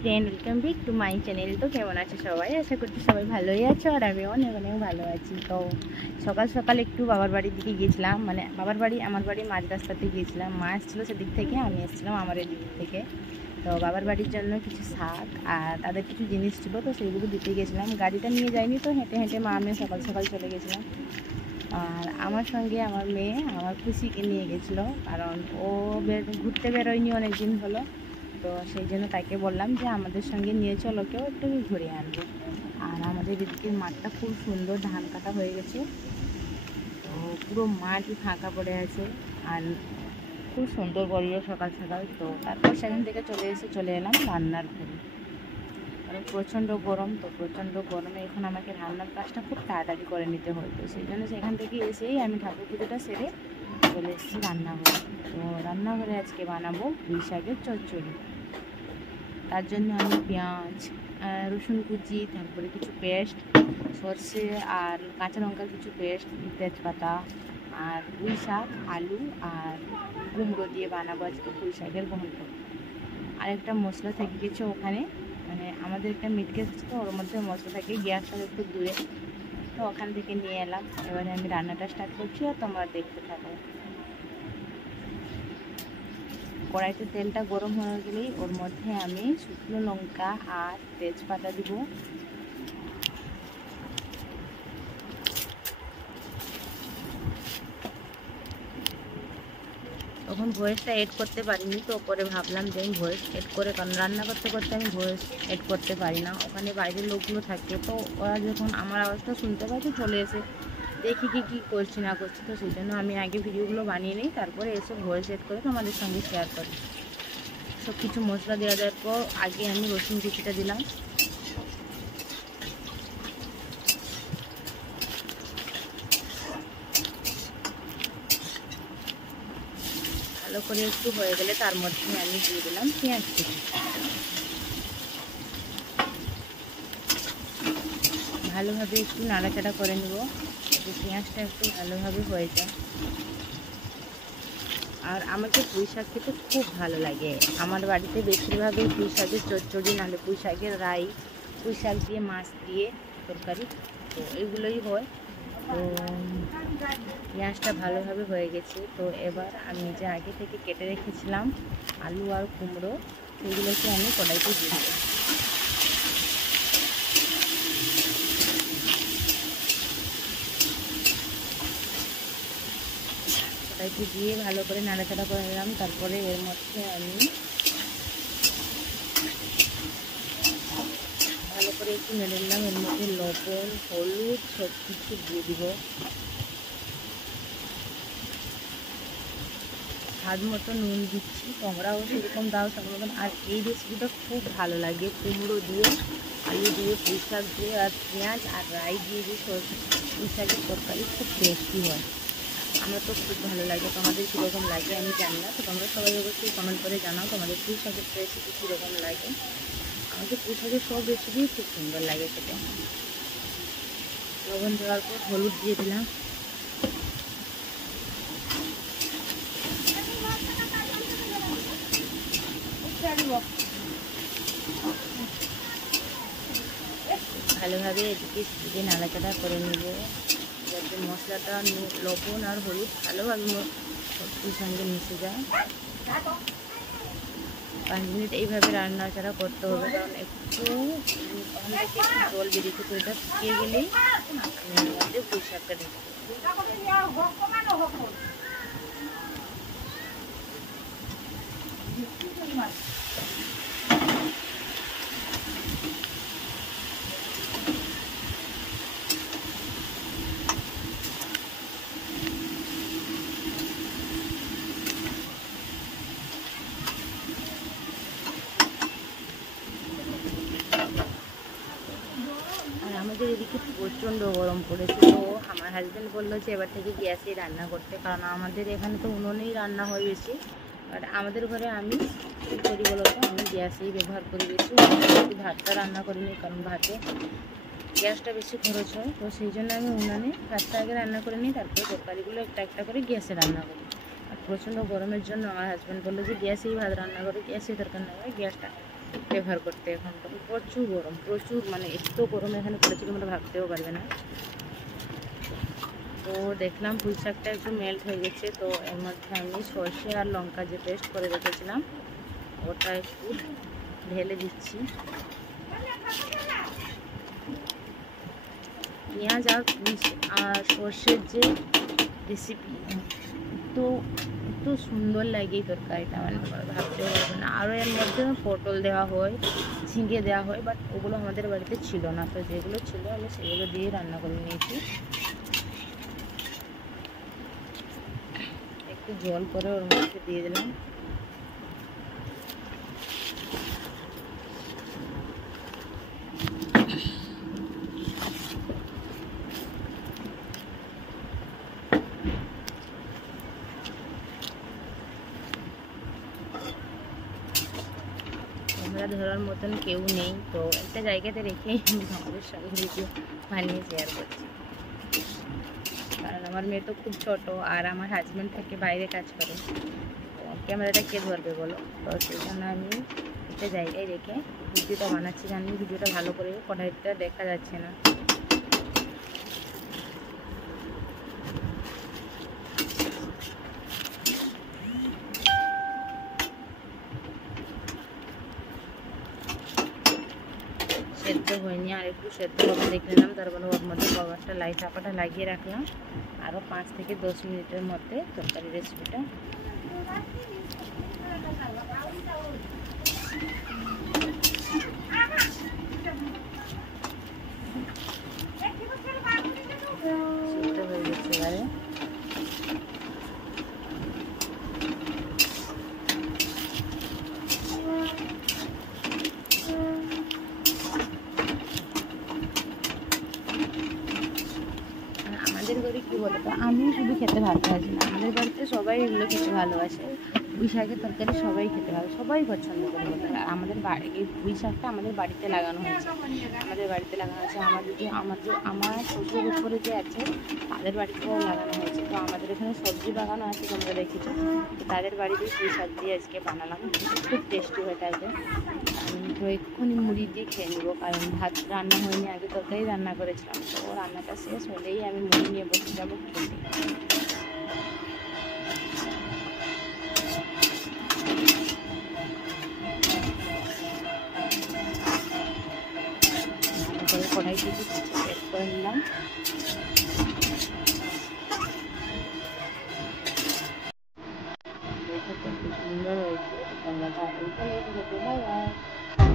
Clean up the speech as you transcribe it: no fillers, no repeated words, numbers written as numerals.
Friend, welcome back to my channel. তো কেমন আছে সবাই? আশা করছি সবাই ভালোই আছো, আর আমি অনেক অনেক ভালো আছি। তো সকাল সকাল একটু বাবার বাড়ির দিকে গিয়েছিলাম, মানে বাবার বাড়ি আমার বাড়ি মাঝ রাস্তাতে গিয়েছিলাম। মা এসেছিলো সেদিক থেকে, আমি এসেছিলাম আমার দিক থেকে। তো বাবার বাড়ির জন্য কিছু শাক আর তাদের কিছু জিনিস ছিল, তো সেইগুলো দিতে গেছিলাম। গাড়িটা নিয়ে যাইনি, তো হেঁটে হেঁটে মা আমি সকাল সকাল চলে গেছিলাম। আর আমার সঙ্গে আমার মেয়ে আমার খুশিকে নিয়ে গেছিলো, কারণ ও ঘুরতে বেরোয়নি অনেক দিন হলো। তো সেই জন্য তাকে বললাম যে আমাদের সঙ্গে নিয়ে চলো, কেউ একটু ঘুরে আনবো। আর আমাদের এদিকের মাঠটা খুব সুন্দর, ধান কাটা হয়ে গেছে, তো পুরো মাঠই ফাঁকা পড়ে আছে। আর খুব সুন্দর পরিবেশ সকাল সকাল। তো তারপর সেখান থেকে চলে এলাম রান্নার ঘরে, কারণ প্রচণ্ড গরম। তো প্রচণ্ড গরমে এখন আমাকে রান্নার কাজটা খুব তাড়াতাড়ি করে নিতে হয়। তো সেই জন্য সেখান থেকে এসেই আমি ঠাকুর পুজোটা সেরে চলে এসেছি রান্নাঘরে। তো রান্নাঘরে আজকে বানাবো পুঁই শাকের চচ্চড়ি। তার জন্য আমি পেঁয়াজ, রসুন কুচি, তারপরে কিছু পেস্ট, সর্ষে আর কাঁচা লঙ্কার কিছু পেস্ট, তেজপাতা আর পুঁই শাক, আলু আর কুমড়ো দিয়ে বানাবো আজকে পুঁই শাকের ঘন্ট। আরেকটা মশলা থেকে গেছে ওখানে, মানে আমাদের একটা মিট গ্যাস আছে, তো ওর মধ্যে মশলা থাকে, গ্যাসটা একটু দূরে, তো ওখান থেকে নিয়ে এলাম। এবারে আমি রান্নাটা স্টার্ট করছি আর তোমরা দেখতে থাকো। কড়াইতে তেলটা গরম হয়ে গেলেই ওর মধ্যে আমি শুকনো লঙ্কা আর তেজপাতা দিব। তখন ভয়েসটা এড করতে পারিনি, তো পরে ভাবলাম যে আমি ভয়েস এড করে, কারণ রান্না করতে করতে আমি ভয়েস এড করতে পারি না। ওখানে বাইরের লোকগুলো থাকে, তো ওরা যখন আমার আওয়াজটা শুনতে পাচ্ছে চলে এসে দেখি কী করছি না করছি। তো সেই জন্য আমি আগে ভিডিওগুলো বানিয়ে নিই, তারপরে এসে ভয়েস এড করে তোমাদের সঙ্গে শেয়ার করি। সব কিছু মশলা দেওয়া দেওয়ার পর আগে আমি রসুন কুচিটা দিলাম। ভালো করে একটু হয়ে গেলে তার মধ্যে আমি দিয়ে দিলাম পেঁয়াজ কুচি। ভালোভাবে একটু নাড়াচাড়া করে নেব, যাতে পেঁয়াজটা একটু ভালোভাবে হয়ে যায়। আর আমাকে পুঁই শাক খেতে খুব ভালো লাগে। আমার বাড়িতে বেশিরভাগই পুঁই শাকের চচ্চড়ি, নাহলে পুঁই শাকের রাই, পুঁই শাক দিয়ে মাছ দিয়ে তরকারি, তো এগুলোই হয়। তো পেঁয়াজটা ভালোভাবে হয়ে গেছে। তো এবার আমি যে আগে থেকে কেটে রেখেছিলাম আলু আর কুমড়ো, সেগুলোকে আমি কড়াইতে দিয়ে দেব। কড়াইতে দিয়ে ভালো করে নাড়াচাড়া করে নিলাম। তারপরে এর মধ্যে আমি ভালো করে একটু নেড়ে নিলাম। এর মধ্যে লবণ, হলুদ সব কিছু দিয়ে দিব। স্বাদ মতো নুন দিচ্ছি, তোমরাও সেরকম দাও স্বাদ মতন। আর এই রেসিপিটা খুব ভালো লাগে, কুমড়ো দিয়ে, আলু দিয়ে, পুঁই শাক দিয়ে আর পেঁয়াজ আর রাই দিয়ে যে পুঁই শাকের তরকারি খুব টেস্টি হয়। আমার তো খুব ভালো লাগে। তোমাদের কীরকম লাগে আমি জানি না, তো তোমরা সবাই অবশ্যই কমেন্ট করে জানাও তোমাদের পুঁই শাকের রেসিপি কীরকম লাগে। আমাকে পুঁই শাকের সব রেসিপি খুব সুন্দর লাগে খেতে। লবণ দেওয়ার পর হলুদ দিয়ে দিলাম। ভালোভাবে এদিকে নাড়াচাড়া করে নেব, যাতে মশলাটা লবণ আর হলুদ ভালোভাবে সবজির সঙ্গে মিশে যায়। 5 মিনিট এইভাবে রান্নাচাড়া করতে হবে, কারণ একটু ওখান থেকে একটু জল বেরিয়েছে, তো এটা শুকিয়ে গেলেই আমি এর মধ্যে পুঁই শাকটা ঢেকে দেবো। আমাদের এদিকে প্রচণ্ড গরম পড়েছে, তো আমার হাজব্যান্ড বললো যে এবার থেকে গ্যাসেই রান্না করতে, কারণ আমাদের এখানে তো উনুনেই রান্না হয় বেশি। আর আমাদের ঘরে আমি কী করি বলতো, আমি গ্যাসেই ব্যবহার করি বেশি। ভাতটা রান্না করিনি, কারণ ভাতে গ্যাসটা বেশি খরচ হয়। তো সেই জন্য আমি উনানে ভাতটা আগে রান্না করে নিই, তারপরে তরকারিগুলো একটা একটা করে গ্যাসে রান্না করি। আর প্রচণ্ড গরমের জন্য আমার হাজব্যান্ড বললো যে গ্যাসেই ভাত রান্না করে, গ্যাসেই তরকারি রান্না করে, গ্যাসটা ব্যবহার করতে। এখন তো প্রচুর গরম, প্রচুর, মানে এত গরম এখানে পড়েছিল তোমরা ভাবতেও পারবে না। তো দেখলাম পুঁই শাকটা একটু মেল্ট হয়ে গেছে, তো এর মধ্যে আমি সর্ষে আর লঙ্কা যে পেস্ট করে রেখেছিলাম ওটা একটু ঢেলে দিচ্ছি। পেঁয়াজ আর সর্ষের যে রেসিপি তো এত সুন্দর লাগে এই তরকারিটা, মানে তোমরা ভাবতেও পারবে না। আরও এর মধ্যে পটল দেওয়া হয়, ঝিঙে দেওয়া হয়, বাট ওগুলো আমাদের বাড়িতে ছিল না, তো যেগুলো ছিল আমি সেগুলো দিয়েই রান্না করে নিয়েছি। একটু জল করে ওর মধ্যে দিয়ে দিলাম। আমরা ধরার মতন কেউ নেই, তো একটা জায়গাতে রেখে আমাদের সঙ্গে ভিডিও বানিয়ে শেয়ার করছি। কারণ আমার মেয়ে তো খুব ছোট, আর আমার হাজব্যান্ড থেকে বাইরে কাজ করে, তো ক্যামেরাটা কে ধরবে বলো। তো সেই জন্য আমি একটা জায়গায় রেখে ভিডিওটা বানাচ্ছি। জানি ভিডিওটা ভালো করে কড়াইটা দেখা যাচ্ছে না। সেদ্ধ হয়নি, আর একটু সেদ্ধ হবে দেখে নিলাম। তারপরে ওর মধ্যে কভারটা চাপাটা লাগিয়ে রাখলাম। আরও 5 থেকে 10 মিনিটের মধ্যে তরকারি রেসিপিটা সেদ্ধ হয়ে গেছে। এবারে আমাদের ঘরে কী বলতো, আমি শুধু খেতে ভালোবাসি না, আমাদের বাড়িতে সবাই এগুলো খেতে ভালোবাসে। পুঁই শাকের তরকারি সবাই খেতে ভালো, সবাই পছন্দ করে বলতে। আর আমাদের এই পুঁই শাকটা আমাদের বাড়িতে লাগানো হয়েছে, আমার শ্বশুর উপরে যে আছে তাদের বাড়িতেও লাগানো হয়েছে। তো আমাদের এখানে সবজি বাগানো আছে, তোমরা দেখেছো, তো তাদের বাড়িতেই পুঁই শাক দিয়ে আজকে বানালাম। খুব টেস্টি হয়ে থাকবে। তো এক্ষুনি মুড়ি দিয়ে খেয়ে নেবো, কারণ ভাত রান্না হয়নি, আগে তরকারি রান্না করেছিলাম। তো রান্নাটা শেষ হলেই আমি মুড়ি নিয়ে বসে যাবো খেতে। কড়াইতে সেট করে নিলাম। সুন্দর হয়েছে। Bye bye.